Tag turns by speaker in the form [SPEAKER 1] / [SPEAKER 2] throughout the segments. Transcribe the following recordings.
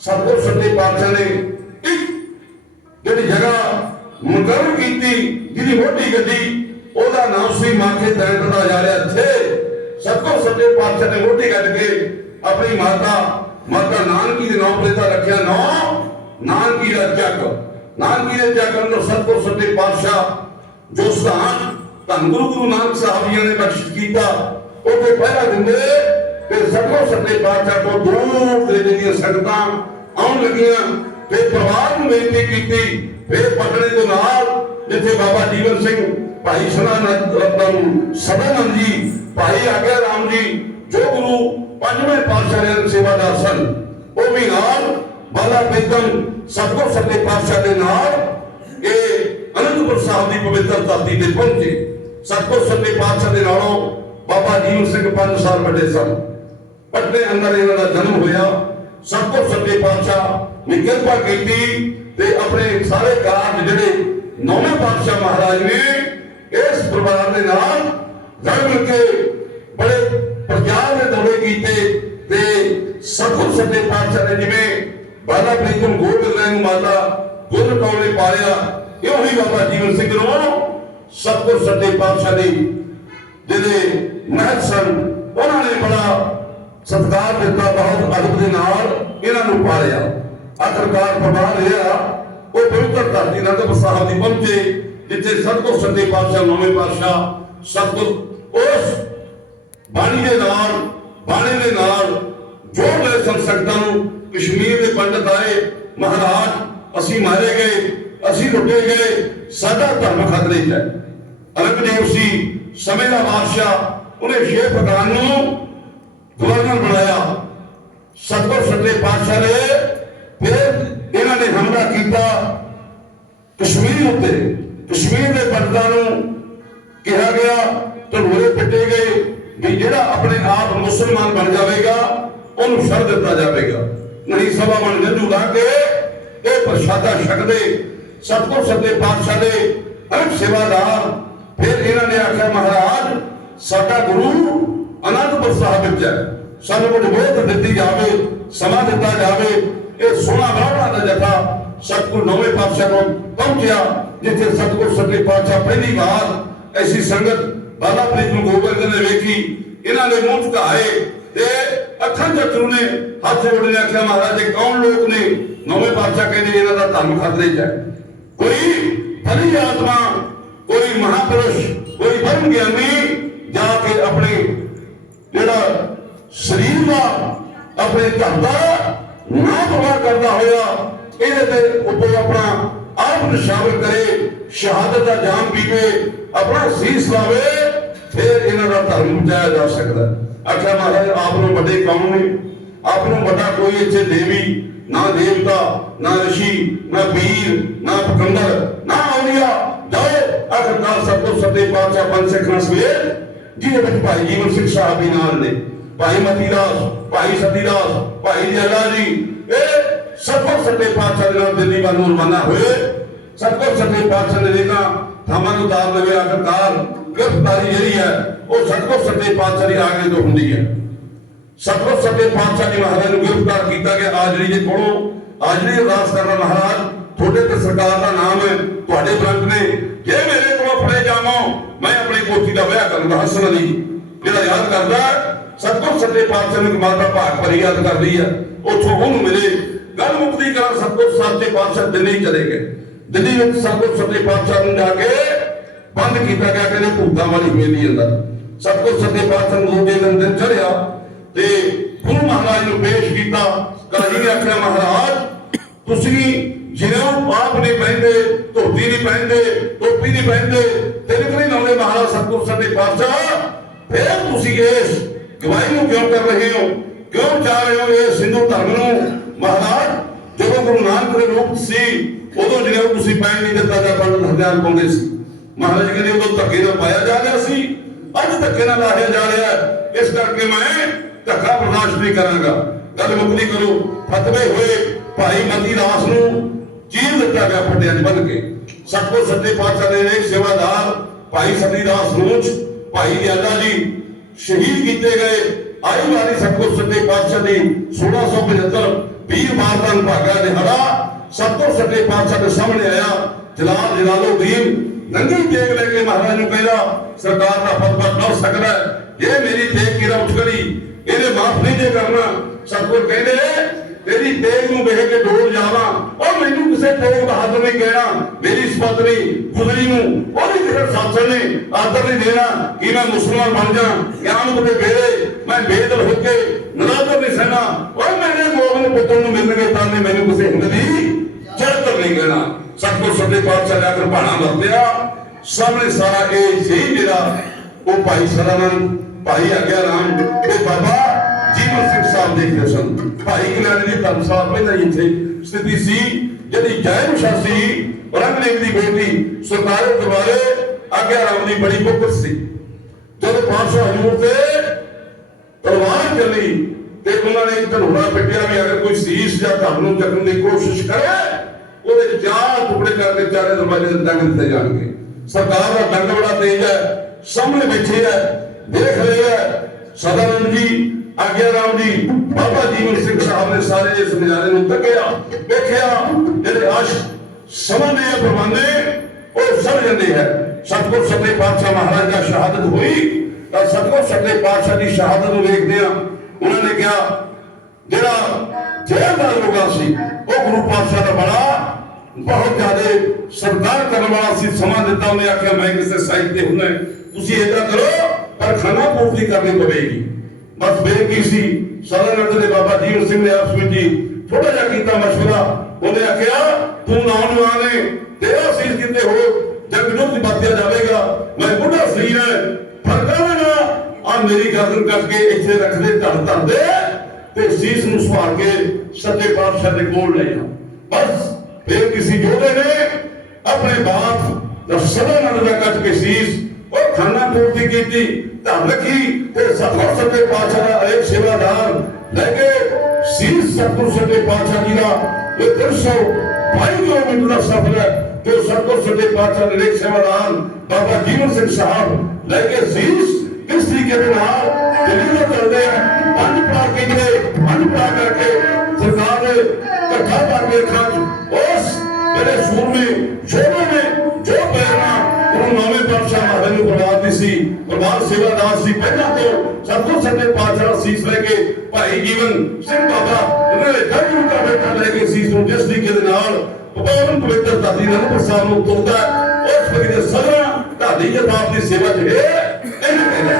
[SPEAKER 1] ਸਤਿਗੁਰ ਸੱਚੇ ਪਾਤਸ਼ਾਹ ਨੇ ਇੱਕ ਜਿਹੜੀ ਜਗ੍ਹਾ ਮੁਕਰਰ ਕੀਤੀ, ਜਿਹਦੀ ਮੋਟੀ ਗੱਡੀ, ਉਹਦਾ ਨਾਮ ਸੀ ਮਾਖੇ ਦੈਂਟ ਦਾ ਜਾ ਇੱਥੇ ਸਤਿਗੁਰ ਸੱਚੇ ਪਾਤਸ਼ਾਹ ਨੇ ਮੋਟੀ ਗੱਡ ਕੇ ਆਪਣੀ ਮਾਤਾ ਮਾਤਾ ਨਾਨਕੀ ਦੇ ਨਾਮ ਤੇ ਤਾਂ ਰੱਖਿਆ ਨਾਮ ਨਾਨਕੀ ਦਾ ਜੱਗ। ਨਾਨਕੀ ਦੇ ਜੱਗ ਨੂੰ ਸਤਿਗੁਰ ਸੱਚੇ ਪਾਤਸ਼ਾਹ ਜੋ ਸਥਾਨ ਧੰਨ ਗੁਰੂ ਗੁਰੂ ਨਾਨਕ ਸਾਹਿਬ ਜੀ ਨੇ ਬਖਸ਼ਿਸ਼ ਕੀਤਾ ਉਹਦੇ ਪਹਿਲਾ ਦਿੰਦੇ ਤੇ ਸੱਚੇ ਪਾਤਸ਼ਾਹ ਤੋਂ ਦੂਰ ਦੇ ਦੀਆਂ ਸੰਗਤਾਂ ਆਉਣ ਲੱਗੀਆਂ ਤੇ ਪਰਿਵਾਰ ਨੂੰ ਬੇਨਤੀ ਕੀਤੀ, ਫਿਰ ਪਟਨੇ ਦੇ ਨਾਲ ਜਿੱਥੇ ਬਾਬਾ ਜੀਵਨ ਸਿੰਘ, ਭਾਈ ਸਨਾਨੰਦ ਰਤਨ ਸਦਾਨੰਦ ਜੀ, ਭਾਈ ਆਗਿਆ ਰਾਮ ਜੀ, ਜੋ ਗੁਰੂ ਪੰਜਵੇਂ ਪਾਤਸ਼ਾਹ ਦੇ ਸੇਵਾਦਾਰ ਸਨ, ਉਹ ਵੀ ਨਾਲ ਬਾਲਾ ਬੇਦਮ ਸਤਿਗੁਰ ਸੱਚੇ ਪਾਤਸ਼ਾਹ ਦੇ ਨਾਲ ਇਹ ਅਨੰਦਪੁਰ ਸਾਹਿਬ ਦੀ ਪਵਿੱਤਰ ਧਰਤੀ ਤੇ ਪਹੁੰਚੇ। ਸਤਿਗੁਰ ਸੱਚੇ ਪਾਤਸ਼ਾਹ ਦੇ ਨਾਲੋਂ ਬਾਬਾ ਜੀਵਨ ਸਿੰਘ 5 ਸਾਲ ਵੱਡੇ ਸਨ। ਪਟਨੇ ਅੰਦਰ ਇਹਨਾਂ ਦਾ ਜਨਮ ਹੋਇਆ ਸਤਿਗੁਰ ਸੱਚੇ ਪਾਤਸ਼ਾਹ ਨੇ ਕਿਰਪਾ ਕੀਤੀ ਤੇ ਆਪਣੇ ਸਾਰੇ ਕਾਰਜ ਜਿਹੜੇ ਨੌਵੇਂ ਪਾਤਸ਼ਾਹ ਮਹਾਰਾਜ ਨੇ, ਇਸ ਪਰਿਵਾਰ ਦੇ ਨਾਲ ਰਲ ਮਿਲ ਕੇ ਬੜੇ ਪ੍ਰਚਾਰ ਦੇ ਦੌਰੇ ਕੀਤੇ ਤੇ ਸਤਿਗੁਰ ਸੱਚੇ ਪਾਤਸ਼ਾਹ ਨੇ ਜਿਵੇਂ ਬਾਲਾ ਪ੍ਰੀਤਮ ਗੋਬਿੰਦ ਰਾਏ ਨੂੰ ਮਾਤਾ ਗੁਰ ਕੌਲੇ ਪਾਲਿਆ, ਇਉਂ ਹੀ ਬਾਬਾ ਜੀਵਨ ਸਿੰਘ ਨੂੰ ਸਤਿਗੁਰ ਸੱਚੇ ਪਾਤਸ਼ਾਹ ਨੇ ਜਿਹੜੇ ਮਹਿਤ ਸਨ, ਉਹਨਾਂ ਨੇ ਬੜਾ ਸਤਿਕਾਰ ਦਿੱਤਾ ਬਹੁਤ ਅਦਬ ਦੇ ਨਾਲ ਇਹਨਾਂ ਨੂੰ ਪਾਲਿਆ। ਆਖਰਕਾਰ ਪਰਵਾਹ ਰਿਹਾ, ਉਹ ਪਵਿੱਤਰ ਧਰਤੀ ਨੰਦਪੁਰ ਸਾਹਿਬ ਦੀ ਪਹੁੰਚੇ, ਜਿੱਥੇ ਸਤਿਗੁਰ ਸੱਚੇ ਪਾਤਸ਼ਾਹ, ਨੌਵੇਂ ਪਾਤਸ਼ਾਹ ਸਤਿਗੁਰ ਉਸ ਬਾਣੀ ਦੇ ਨਾਲ, ਬਾਣੀ ਦੇ ਨਾਲ ਜੋੜ ਲੈ ਸਨ ਨੂੰ। ਕਸ਼ਮੀਰ ਦੇ ਪੰਡਤ ਆਏ, ਮਹਾਰਾਜ, ਅਸੀਂ ਮਾਰੇ ਗਏ, ਅਸੀਂ ਲੁੱਟੇ ਗਏ, ਸਾਡਾ ਧਰਮ ਖਤਰੇ 'ਚ ਹੈ ਅਰੰਗਜ਼ੇਬ ਸੀ ਸਮੇਂ ਦਾ ਬਾਦਸ਼ਾਹ, ਉਹਨੇ ਸ਼ੇਖ ਫਗਾਨ ਨੂੰ ਗਵਰਨਰ ਬਣਾਇਆ। ਸਤਗੁਰ ਸੱਚੇ ਪਾਤਸ਼ਾਹ ਨੇ ਫਿਰ ਇਹਨਾਂ ਨੇ ਹਮਲਾ ਕੀਤਾ। ਕਸ਼ਮੀਰ ਉੱਤੇ, ਕਸ਼ਮੀਰ ਦੇ ਪੰਡਤਾਂ ਨੂੰ ਕਿਹਾ ਗਿਆ ਢੋਲੇ ਪਿੱਟੇ ਗਏ ਵੀ ਜਿਹੜਾ ਆਪਣੇ ਆਪ ਮੁਸਲਮਾਨ ਬਣ ਜਾਵੇਗਾ, ਉਹਨੂੰ ਛੱਡ ਦਿੱਤਾ ਜਾਵੇਗਾ। ਨਹੀਂ ਸਭਾ ਬਣ ਜੰਜੂ ਲਾ ਕੇ ਇਹ ਪ੍ਰਸ਼ਾਦਾ ਛਕਦੇ। ਸਤਗੁਰ ਸੱਚੇ ਪਾਤਸ਼ਾਹ ਦੇ ਅਰਬ ਸੇਵਾਦਾਰ ਫਿਰ ਇਹਨਾਂ ਨੇ ਆਖਿਆ, ਮਹਾਰਾਜ, ਸਾਡਾ ਗੁਰੂ ਅਨੰਦਪੁਰ ਸਾਹਿਬ ਵਿੱਚ ਹੈ। ਸਾਨੂੰ ਕੁਝ ਦਿੱਤੀ ਜਾਵੇ, ਸਮਾਂ ਦਿੱਤਾ ਜਾਵੇ, ਇਹ ਸੋਹਣਾ ਬਾਬਾ ਦਾ ਜਥਾ ਸਤਗੁਰ ਨੌਵੇਂ ਪਾਤਸ਼ਾਹ ਨੂੰ ਪਹੁੰਚਿਆ, ਜਿੱਥੇ ਸਤਗੁਰ ਸੱਚੇ ਪਾਤਸ਼ਾਹ ਪਹਿਲੀ ਵਾਰ ਐਸੀ ਸੰਗਤ ਬਾਬਾ ਪ੍ਰੀਤ ਨੂੰ ਗੋਬਿੰਦ ਨੇ ਵੇਖੀ। ਇਹਨਾਂ ਦੇ ਮੂੰਹ ਝੁਕਾਏ ਤੇ ਅੱਖਾਂ ਜੱਟੂ ਨੇ ਹੱਥ ਜੋੜ ਕੇ ਆਖਿਆ, ਮਹਾਰਾਜ, ਇਹ ਕੌਣ ਲੋਕ ਨੇ? ਨੌਵੇਂ ਪਾਤਸ਼ਾਹ ਕਹਿੰਦੇ, ਇਹਨਾਂ ਦਾ ਧਰਮ ਖਤਰੇ 'ਚ ਹੈ। ਕੋਈ ਭਲੀ ਆਤਮਾ, ਕੋਈ ਮਹਾਪੁਰਸ਼, ਕੋਈ ਬ੍ਰਹਮ ਗਿਆਨੀ ਜਾ ਕੇ ਆਪਣੇ ਜਿਹੜਾ ਸਰੀਰ ਦਾ ਆਪਣੇ ਘਰ ਦਾ ਨਾ ਤਬਾਹ ਕਰਦਾ ਹੋਇਆ, ਇਹਦੇ ਤੇ ਉੱਤੇ ਆਪਣਾ ਆਪ ਨਿਸ਼ਾਵਰ ਕਰੇ, ਸ਼ਹਾਦਤ ਦਾ ਜਾਮ ਪੀਵੇ, ਆਪਣਾ ਸੀਸ ਲਾਵੇ, ਫਿਰ ਇਹਨਾਂ ਦਾ ਧਰਮ ਬਚਾਇਆ ਜਾ ਸਕਦਾ। ਆਖਿਆ ਮਹਾਰਾਜ, ਆਪ ਨੂੰ ਵੱਡੇ ਕੌਣ ਨੇ? ਆਪ ਨੂੰ ਵੱਡਾ ਕੋਈ ਇੱਥੇ ਦੇਵੀ, ਨਾ ਦੇਵਤਾ, ਨਾ ਰਿਸ਼ੀ ਨਾ ਪੀਰ, ਨਾ ਪਕੰਦਰ, ਨਾ ਔਲੀਆ ਜਾਓ, ਆਖਰਕਾਰ ਸਤਿਗੁਰ ਸੱਚੇ ਪਾਤਸ਼ਾਹ ਪੰਜ ਸਿੱਖ ਸਵੇਰ ਜਿਹਦੇ ਵਿੱਚ ਭਾਈ ਜੀਵਨ ਸਿੰਘ ਸਾਹਿਬ ਵੀ ਨਾਲ ਨੇ? ਭਾਈ ਮਤੀ ਭਾਈ ਸਤੀ ਭਾਈ ਜਲਾ ਜੀ, ਇਹ ਸਤਿਗੁਰ ਸੱਚੇ ਪਾਤਸ਼ਾਹ ਦੇ ਨਾਲ ਦਿੱਲੀ ਵੱਲ ਰਵਾਨਾ ਹੋਏ। ਸਤਿਗੁਰ ਸੱਚੇ ਪਾਤਸ਼ਾਹ ਨੇ ਦੇਖਾ ਥਾਮਾਂ ਨੂੰ ਤਾਰ ਲਵੇ ਆਖਰਕਾਰ, ਗ੍ਰਿਫਤਾਰੀ ਜਿਹੜੀ ਹੈ, ਉਹ ਸਤਿਗੁਰ ਸੱਚੇ ਪਾਤਸ਼ਾਹ ਦੀ ਆਗਿਆ ਤੋਂ ਹੁੰਦੀ ਹੈ। ਸਤਿਗੁਰ ਸੱਚੇ ਪਾਤਸ਼ਾਹ ਜੀ ਮਹਾਰਾਜ ਨੂੰ ਗ੍ਰਿਫਤਾਰ ਕੀਤਾ ਗਿਆ ਆਜੜੀ ਦੇ ਕੋਲੋਂ। ਆਜੜੀ ਅਰਦਾਸ ਕਰਨਾ ਮਹਾਰਾਜ, ਤੁਹਾਡੇ ਤੇ ਸਰਕਾਰ ਦਾ ਨਾਮ ਹੈ, ਤੁਹਾਡੇ ਬ੍ਰੰਥ ਨੇ। ਜੇ ਮੇਰੇ ਪੋਤੀ ਦਾ ਹਸਨ ਅਲੀ ਜਿਹੜਾ ਯਾਦ ਕਰਦਾ ਹੈ, ਸੱਚੇ ਪਾਤਸ਼ਾਹ ਨੂੰ ਮਾਤਾ ਭਾਗ ਭਰੀ ਯਾਦ ਕਰਦੀ ਹੈ ਉੱਥੋਂ ਉਹਨੂੰ ਮਿਲੇ। ਗੱਲ ਮੁਕਤੀ ਕਰਾਂ ਸਤਿਗੁਰ ਸੱਚੇ ਪਾਤਸ਼ਾਹ ਦਿੱਲੀ ਚਲੇ ਗਏ। ਦਿੱਲੀ ਵਿੱਚ ਸਤਿਗੁਰ ਸੱਚੇ ਪਾਤਸ਼ਾਹ ਨੂੰ ਜਾ ਕੇ ਬੰਦ ਕੀਤਾ ਗਿਆ ਕਹਿੰਦੇ ਭੂਤਾਂ ਵਾਲੀ ਹਵੇਲੀ ਅੰਦਰ। ਸਤਿਗੁਰ ਸੱਚੇ ਪਾਤਸ਼ਾਹ ਨੂੰ ਦੂਜੇ ਦਿਨ ਦਿਨ ਚੜਿਆ ਤੇ ਗੁਰੂ ਮਹਾਰਾਜ ਨੂੰ ਪੇਸ਼ ਕੀਤਾ। ਕਹੀ ਆਖਿਆ ਮਹਾਰਾਜ ਤੁਸੀਂ ਜਿਹਨੂੰ ਆਪ ਨਹੀਂ ਪਹਿਨਦੇ ਧੋਤੀ ਨਹੀਂ ਪਹਿਨਦੇ ਟੋਪੀ ਨਹੀਂ ਪਹਿਨਦੇ ਤਿਲਕ ਲਾਉਂਦੇ, ਮਹਾਰਾਜ ਸਤਿਗੁਰ ਸੱਚੇ ਪਾਤਸ਼ਾਹ, ਫਿਰ ਤੁਸੀਂ ਇਸ ਗਵਾਹੀ ਨੂੰ ਕਿਉਂ ਕਰ ਰਹੇ ਹੋ? ਕਿਉਂ ਚਾਹ ਰਹੇ ਹੋ ਇਹ ਸਿੰਧੂ ਧਰਮ ਨੂੰ? ਮਹਾਰਾਜ, ਜਦੋਂ ਗੁਰੂ ਨਾਨਕ ਦੇ ਰੂਪ ਸੀ, ਉਦੋਂ ਜਿਹੜਾ ਤੁਸੀਂ ਪੈਣ ਨਹੀਂ ਦਿੱਤਾ ਜਾਂ ਪੰਡਤ ਹਜ਼ਾਰ ਪਾਉਂਦੇ ਸੀ। ਮਹਾਰਾਜ ਕਹਿੰਦੇ, ਉਦੋਂ ਧੱਕੇ ਨਾਲ ਪਾਇਆ ਜਾ ਰਿਹਾ ਸੀ, ਅੱਜ ਧੱਕੇ ਨਾਲ ਲਾਹਿਆ ਜਾ ਰਿਹਾ ਇਸ ਕਰਕੇ ਮੈਂ ਧੱਕਾ ਬਰਦਾਸ਼ਤ ਨਹੀਂ ਕਰਾਂਗਾ। ਗੱਲ ਮੁਕਤੀ ਕਰੋ, ਫਤਵੇ ਹੋਏ, ਭਾਈ ਮਤੀ ਦਾਸ ਨੂੰ ਚੀਰ ਦਿੱਤਾ ਗਿਆ ਫੱਟਿਆਂ 'ਚ ਬੰਨ ਕੇ। ਸਤਿਗੁਰ ਸੱਚੇ ਪਾਤਸ਼ਾਹ ਦੇ ਨੇ ਸੇਵਾਦਾਰ ਭਾਈ ਸਤੀ ਦਾਸ ਭਾਈ ਯਾਦਾ ਜੀ ਸ਼ਹੀਦ ਕੀਤੇ ਗਏ। ਆਈ ਵਾਰੀ ਸਤਿਗੁਰ ਸੱਚੇ ਪਾਤਸ਼ਾਹ ਦੀ 1675 ਵੀਰਵਾਰ ਦਾ ਭਾਗਾ ਦਿਹਾੜਾ ਸਭ ਤੋਂ ਸੱਚੇ ਪਾਤਸ਼ਾਹ ਦੇ ਸਾਹਮਣੇ ਆਇਆ। ਜਲਾਲ ਜਲਾਲਉਦੀਨ ਨੰਗੀ ਤੇਗ ਲੈ ਕੇ ਮਹਾਰਾਜ ਨੂੰ ਕਹਿੰਦਾ ਸਰਕਾਰ ਦਾ ਫਤਵਾ ਕਰ ਸਕਦਾ ਇਹ ਮੇਰੀ ਤੇਗ ਕਿਰਾ ਉੱਠ ਗਈ ਇਹਨੇ ਮਾਫ ਨਹੀਂ ਜੇ ਕਰਨਾ। ਸਤਿਗੁਰ ਕਹਿੰਦੇ ਤੇਰੀ ਤੇਗ ਨੂੰ ਵੇਖ ਕੇ ਡੋਲ ਜਾਵਾਂ। ਉਹ ਮੈਨੂੰ ਕਿਸੇ ਤੇਗ ਬਹਾਦਰ ਨੇ ਕਹਿਣਾ, ਮੇਰੀ ਇਸ ਗੁਜ਼ਰੀ ਨੂੰ, ਉਹਦੀ ਕਿਸੇ ਸਾਥਣ ਨੇ ਆਦਰ ਨਹੀਂ ਦੇਣਾ ਕਿ ਮੈਂ ਮੁਸਲਮਾਨ ਬਣ ਜਾ ਗਿਆਨ ਦੇ ਵੇਲੇ, ਮੈਂ ਬੇਦਲ ਹੋ ਕੇ ਨਰਾਦਰ ਨਹੀਂ ਸਹਿਣਾ। ਉਹ ਮੇਰੇ ਮੋਹਨ ਪੁੱਤਰ ਨੂੰ ਮਿਲਣਗੇ ਤਾਂ ਨੇ ਮੈਨੂੰ ਕਿਸੇ ਹਿੰਦ ਦੀ ਚੜਤਰ ਨਹੀਂ ਕਹਿਣਾ। ਸਤਿਗੁਰ ਸੱਚੇ ਪਾਤਸ਼ਾਹ ਨੇ ਅਗਰ ਵਰਤਿਆ। ਸਾਹਮਣੇ ਸਾਰਾ ਇਹ ਸੀ ਮੇਰਾ ਉਹ ਭਾਈ ਸਦਾਨੰਦ, ਭਾਈ ਆਗਿਆ ਰਾਮ ਤੇ ਬਾਬਾ ਜੀਵਨ ਸਿੰਘ ਸਾਹਿਬ ਦੇਖਦੇ ਸਨ। ਭਾਈ ਗਿਆਨੀ ਦੀ ਧਰਮਸ਼ਾਲਾ ਪਹਿਲਾਂ ਹੀ ਇੱਥੇ ਸਥਿਤੀ ਸੀ, ਜਿਹੜੀ ਜੈ ਸ਼ਾਸੀ ਰੰਗਦੇਵ ਦੀ ਬੇਟੀ ਸਰਕਾਰੇ ਦਰਬਾਰੇ ਆਗਿਆ ਰਾਮ ਦੀ ਬੜੀ ਬੁੱਕਤ ਸੀ। ਜਦੋਂ ਪਾਤਸ਼ਾਹ ਹਜੂਰ ਤੇ ਤਲਵਾਰ ਚੱਲੀ ਤੇ ਉਹਨਾਂ ਨੇ ਧਨੂੜਾ ਪਿੱਟਿਆ ਵੀ ਅਗਰ ਕੋਈ ਸੀਸ ਜਾਂ ਧਰਮ ਨੂੰ ਚੱਕਣ ਦੀ ਕੋਸ਼ਿਸ਼ ਕਰੇ, ਉਹਦੇ ਚਾਰ ਟੁਕੜੇ ਕਰਕੇ ਚਾਰੇ ਦਰਬਾਰੇ ਦੇ ਡੰਗ ਦਿੱਤੇ ਜਾਣਗੇ। ਸਰਕਾਰ ਦਾ ਡੰਗ ਬੜਾ ਤੇਜ਼ ਹੈ, ਸਾਹਮਣੇ ਬੈਠੇ ਹੈ, ਦੇਖ ਰਹੇ ਹੈ। ਸਦਾਨੰਦ ਜੀ ਆਗਿਆ ਰਾਮ ਜੀ, ਬਾਬਾ ਜੀਵਨ ਸਿੰਘ ਸਾਹਿਬ ਨੇ ਸਾਰੇ ਇਸ ਨਜ਼ਾਰੇ ਨੂੰ ਤੱਕਿਆ, ਵੇਖਿਆ, ਜਿਹੜੇ ਆਸ਼ ਸਮਝਦੇ ਆ ਪ੍ਰਬੰਧੇ, ਉਹ ਸਮਝ ਜਾਂਦੇ ਹੈ। ਸਤਿਗੁਰ ਸੱਚੇ ਪਾਤਸ਼ਾਹ ਮਹਾਰਾਜ ਦਾ ਸ਼ਹਾਦਤ ਹੋਈ, ਤਾਂ ਸਤਿਗੁਰ ਸੱਚੇ ਪਾਤਸ਼ਾਹ ਦੀ ਸ਼ਹਾਦਤ ਨੂੰ ਵੇਖਦੇ ਆ ਉਹਨਾਂ ਨੇ ਕਿਹਾ, ਜਿਹੜਾ ਜੇਲਦਾਰ ਲੋਗਾ ਸੀ, ਉਹ ਗੁਰੂ ਪਾਤਸ਼ਾਹ ਦਾ ਬੜਾ, ਬਹੁਤ ਜ਼ਿਆਦਾ ਸਰਦਾਰ ਕਰਨ ਵਾਲਾ ਸੀ, ਸਮਾਂ ਦਿੱਤਾ ਉਹਨੇ, ਆਖਿਆ, ਮੈਂ ਕਿਸੇ ਸਾਈਡ ਤੇ ਹੁੰਨਾ ਤੁਸੀਂ ਏਦਾਂ ਕਰੋ, ਪਰ ਖਾਣਾ ਪੂਰਤੀ ਕਰਨੀ ਪਵੇਗੀ। ਬਸ ਬੇਨਤੀ ਸੀ ਸਦਾਨੰਦ ਦੇ ਬਾਬਾ ਜੀਵਨ ਸਿੰਘ ਨੇ ਆਪਸ ਵਿੱਚ ਹੀ ਥੋੜਾ ਜਿਹਾ ਕੀਤਾ ਮਸ਼ਵਰਾ। ਉਹਨੇ ਆਖਿਆ, ਤੂੰ ਨੌਜਵਾਨ ਹੈ ਤੇਰਾ ਸੀਸ ਕਿਤੇ ਹੋ ਜਦ ਵਿਰੋਧ ਦੀ ਜਾਵੇਗਾ। ਮੈਂ ਬੁੱਢਾ ਸਰੀਰ ਹੈ ਪਰ ਕਹਾਂਗਾ ਆ ਮੇਰੀ ਗਰਦਨ ਕੱਟ ਕੇ ਇੱਥੇ ਰੱਖ ਦੇ ਧੜ ਧੜ ਦੇ ਤੇ ਸੀਸ ਨੂੰ ਸਵਾਰ ਕੇ ਸੱਚੇ ਪਾਤਸ਼ਾਹ ਦੇ ਕੋਲ ਲੈ ਜਾ ਬਸ ਫਿਰ ਕਿਸੇ ਜੋੜੇ ਨੇ, ਆਪਣੇ ਬਾਪ ਦਾ ਸਦਾਨੰਦ ਦਾ ਕੱਟ ਕੇ ਸੀਸ ਉਹ ਖਾਨਾ ਪੂਰਤੀ ਕੀਤੀ ਧਰ ਰੱਖੀ ਤੇ ਸਤਿਗੁਰ ਸੱਚੇ ਪਾਤਸ਼ਾਹ ਦਾ ਅਨੇਕ ਸੇਵਾਦਾਰ ਲੈ ਕੇ ਸੀਸ ਸਤਿਗੁਰ ਸੱਚੇ ਪਾਤਸ਼ਾਹ ਜੀ ਦਾ ਇਹ 322 ਕਿਲੋਮੀਟਰ ਦਾ ਸਫ਼ਰ ਹੈ ਜੋ ਸਤਿਗੁਰ ਸੱਚੇ ਪਾਤਸ਼ਾਹ ਦੇ ਅਨੇਕ ਸੇਵਾਦਾਰ ਬਾਬਾ ਜੀਵਨ ਸਿੰਘ ਸਾਹਿਬ ਲੈ ਕੇ ਸੀਸ ਇਸ ਤਰੀਕੇ ਦੇ ਨਾਲ ਦਿੱਲੀ ਨੂੰ ਚੱਲਦੇ ਆ ਪੰਜ ਪੜਾ ਕੇ ਜਿਹੜੇ ਪੰਜ ਪੜਾ ਕਰਕੇ ਸਰਕਾਰ ਨੇ ਇਕੱਠਾ ਕਰਕੇ ਖਾਂ ਪ੍ਰਭਾਤ ਸੇਵਾਦਾਰ ਸੀ। ਪਹਿਲਾਂ ਤੋਂ ਸਤਿਗੁਰ ਸੱਚੇ ਪਾਤਸ਼ਾਹ ਸੀਸ ਲੈ ਕੇ ਭਾਈ ਜੀਵਨ ਸਿੰਘ ਬਾਬਾ ਉਹਨਾਂ ਨੇ ਦਰਜੂ ਦਾ ਬੇਟਾ ਲੈ ਕੇ ਸੀਸ ਨੂੰ ਜਿਸ ਤਰੀਕੇ ਦੇ ਨਾਲ ਪਵਨ ਪਵਿੱਤਰ ਧਰਤੀ ਨਾਲ ਪ੍ਰਸਾਦ ਨੂੰ ਤੁਰਦਾ ਹੈ, ਉਸ ਵੇਲੇ ਦੇ ਸਦਰਾ ਢਾਡੀ ਜਤਾਬ ਦੀ ਸੇਵਾ ਚ ਇਹਨੂੰ ਕਹਿੰਦੇ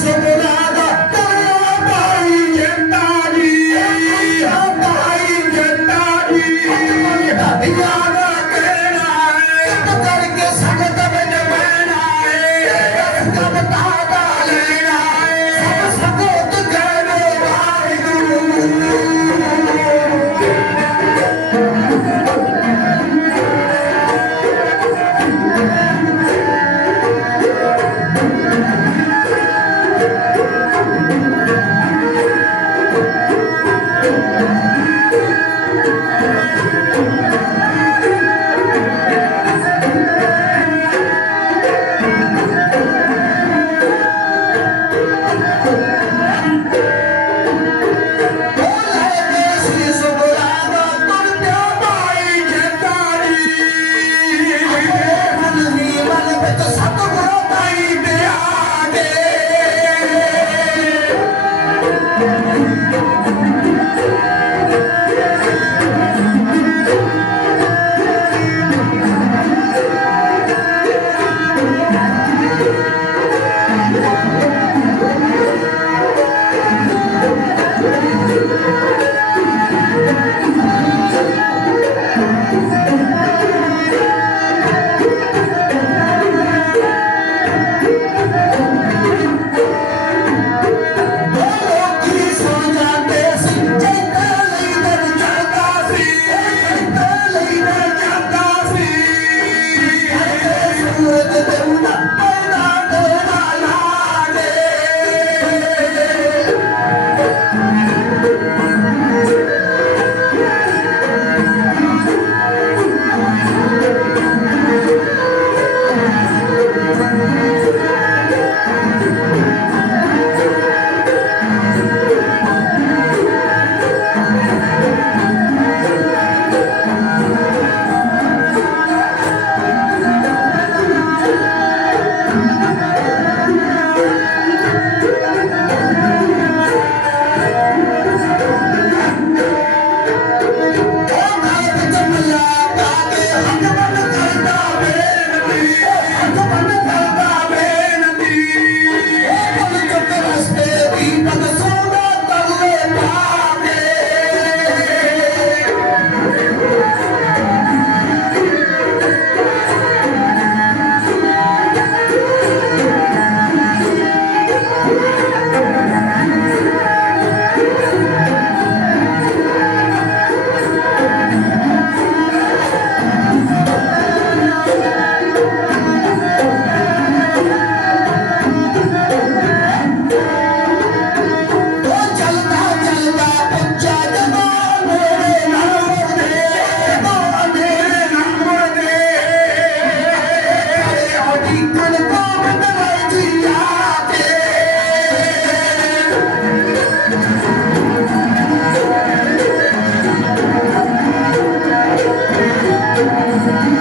[SPEAKER 2] se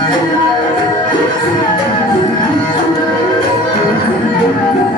[SPEAKER 2] Thank you.